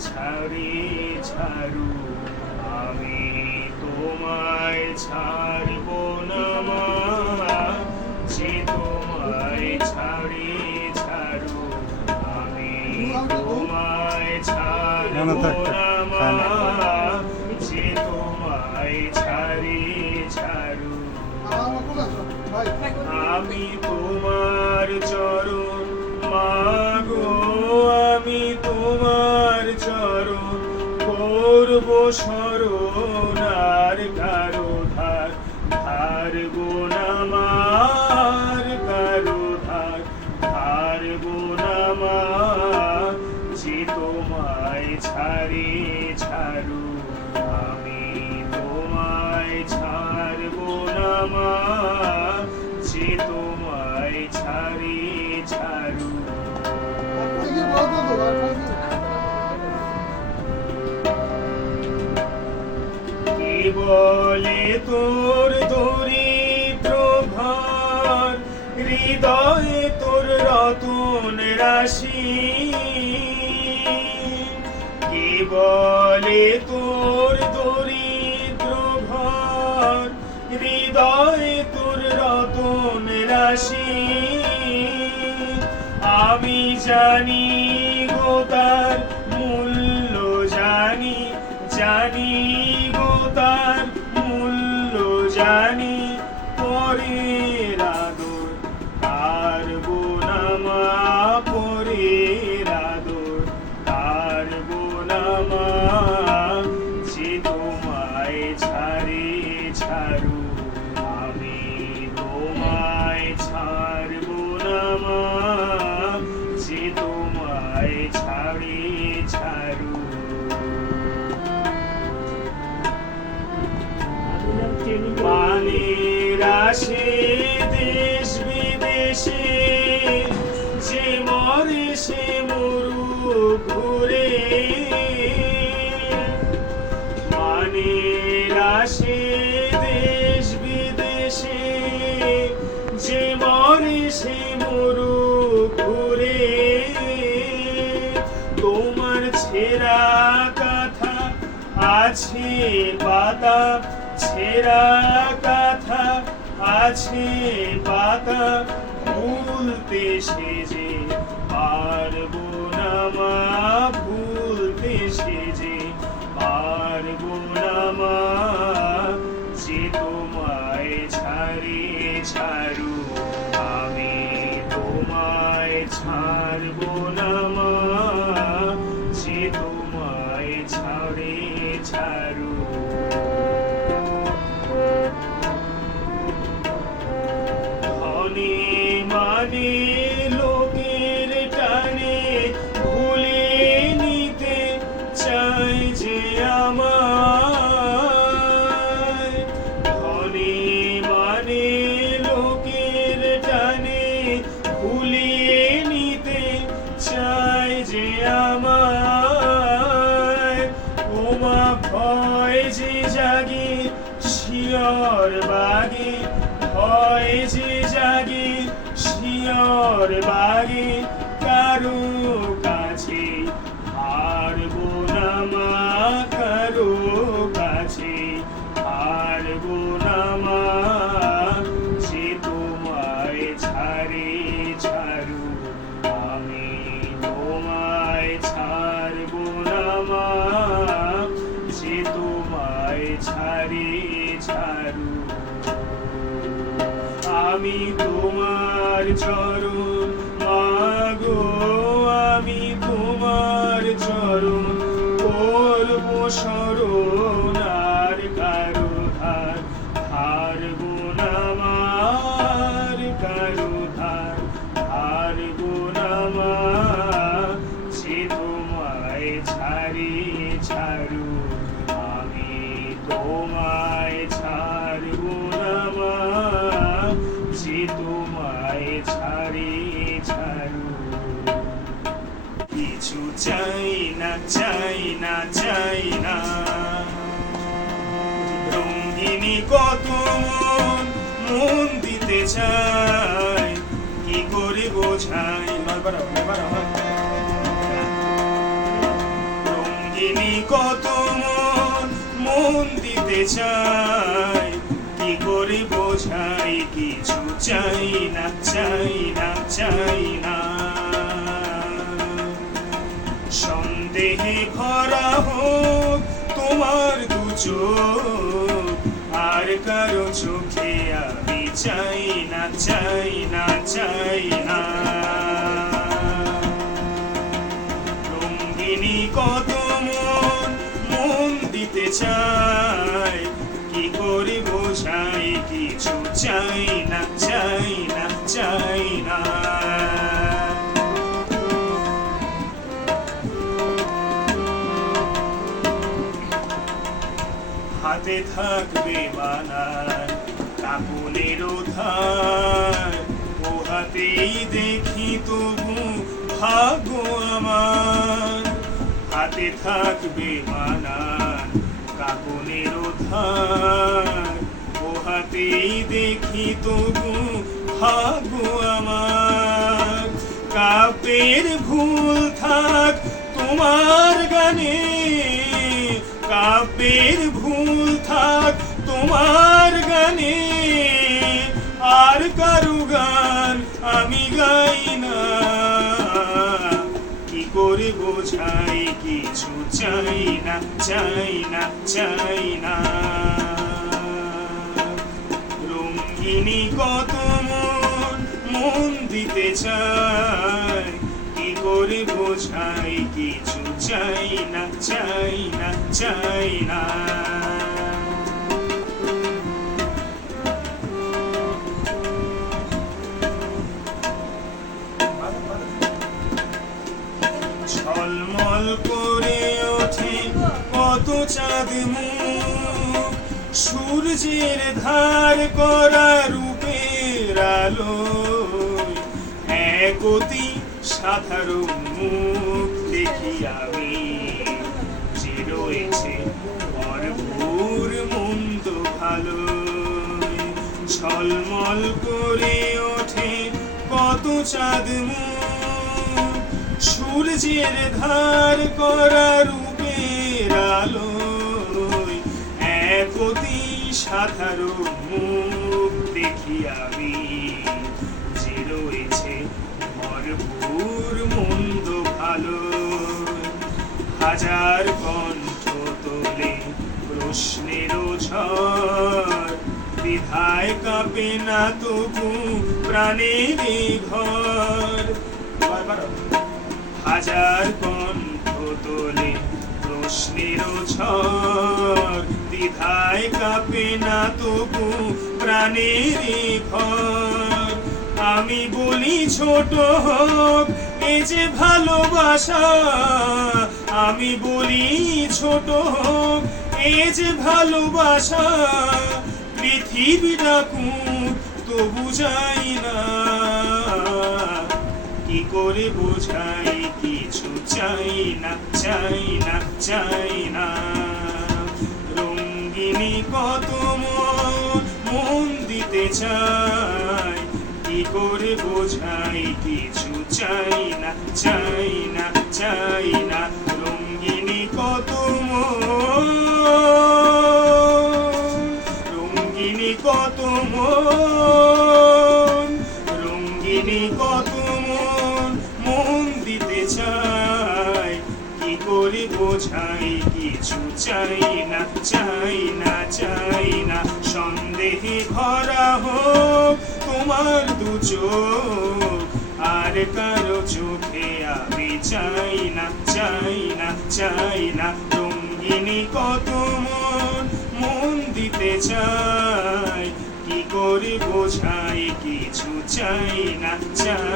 ছাড়ি ছাড়ু আমি তোমায় ছাড়ব না মা যে তোমায় ছাড়ি ছাড়ু আমি তোমায় ছাড়ব না মা যে তোমায় ছাড়ি ছাড়ু আমি তোমার চরণ মাগো আমি তোমার চরণ করব শরণ আর কারো ধার ধার গোনামার কারো ধার ধার গোনামা যে তোমায় ছাড়ি ছাড়ু আমি তোমায় ছাড়ব না মা যে তোমায় ছাড়ি ছাড়ু কে বলে তোর দরিদ্র ঘর হৃদয়ে তোর রতন রাশি কে বলে তোর দরিদ্র ঘর হৃদয়ে তোর রতন রাশি আমি জানি গো তার মূল্য জানি জানি গো তার মূল্য জানি পরের আদর তার গোনামা পরের আদর তার গোনামা যে তোমায় ছাড়ি ছাড়ু আমি তোমায় ছাড়ব না মা যে তোমায় ছাড়ি ছাড়ু পানির আসে দেশ বিদেশে যে মরে সে মরুক ঘুরে পানির আসে দেশ বিদেশে যে মরে সে মরুক ঘুরে তোমার ছেঁড়া কাঁথা আছে পাতা ছেঁড়া কাঁথা আছে পাতা ভুলতে সেজে পারবো না মা ভুলতে সেজে পারবো না মা যে তোমায় ছাড়ি ছাড়ু আমি তোমায় ছাড়ব না মা যে তোমায় ছাড়ি ছাড়ু মানে লোকের টানে ভুলিয়ে নিতে চাই যে আমায় ধনী মানে লোকের টানে ভুলিয়ে নিতে চাই যে আমায় ওমা ভয় যে জাগে শিয়র বাগে ভয় যে জাগে শিয়র বাগে কারো কাছে হারবো না মা কারো কাছে হারবো না মা যে তোমায় ছাড়ি ছাড়ু আমি তোমায় ছাড়বো না মা যে তোমায় ছাড়ি ছাড়ু আমি তোমার চরণ মাগো আমি তোমার চরণ করব শরণ আর কারো ধার হারব না মার কারো ধার হারব না মা যে তোমায় ছাড়ি ছাড়ু আমি তোমায় ছাড়ব না মা যে তোমায় ছাড়ি ছাড়ু কিছু চাই না চাই না চাই না রঙ্গিনী কত মন দিতে চাই কি করে বোঝাই কত মন দিতে চাই, কি করে বোঝাই কিছু চাই না চাই না চাই না। সন্দেহে ভরা হোক তোমার দু চোখ, আর কারো চোখে আমি চাই না চাই না চাই না। রঙ্গিনী কত মন দিতে চাই, কি করে বোঝাই কিছু চাই না চাই না চাই না। হাতে থাকবে বানান কাপনের ধার, ও হাতেই দেখি তবু ভাগ্য আমার। হাতে থাকবে বানান কাপনের ধার, ও হাতেই দেখি তবু ভাগ্য আমার। কাপের ভুল থাক তোমার গানে, কাব্যের ভুল থাক তোমার গানে, আর কারু গান আমি গাই না। কি করে বোঝাই কিছু চাই না চাই না চাই না। রঙ্গিনী কত মন দিতে চাই, কি করে বোঝাই কিছু চাই না চাই না চাই না। ঝলমল করে ওঠে কত চাঁদ মুখ, সূর্যের ধার করা রূপের আলো। এক অতি সাধারণ মুখ দেখি আমি, যে রয়েছে ভরপুর মন্দ ভালো। ঝলমল করে ওঠে কত চাঁদ মুখ, সূর্যের ধার করা রূপের আলো। এক অতি সাধারণ মুখ দেখি আমি, যে রয়েছে ভরপুর মন্দ ভালো। হাজার কণ্ঠ তোলে প্রশ্নের ঝড়, দ্বিধায় কাঁপে না তবু প্রাণের ঘর। হাজার কণ্ঠ তোলে প্রশ্নের ঝড়, দ্বিধায় কাঁপে না তবু প্রাণের ঘর। আমি বলি ছোট হোক এ যে ভালোবাসা, আমি বলি ছোট হোক এ যে ভালোবাসা। পৃথিবী ডাকুক তবু যাই না, কি করে বোঝাই কিছু চাই না চাই না চাই না। রঙ্গিনী কত মন দিতে চাই, কি করে বোঝাই কিছু চাই না চাই না চাই না। রঙ্গিনী কত রঙ্গিনী কত রঙ্গিনী কত মন দিতে চাই, কি করে বোঝাই কিছু চাই না চাই না চাই না। সন্দেহে ভরা হোক তোমার দু চোখ, আর কারো চোখে আমি চাই না চাই না চাই না। রঙ্গিনী কত মন দিতে চাই, কি করে বোঝাই কিছু চাই না চাই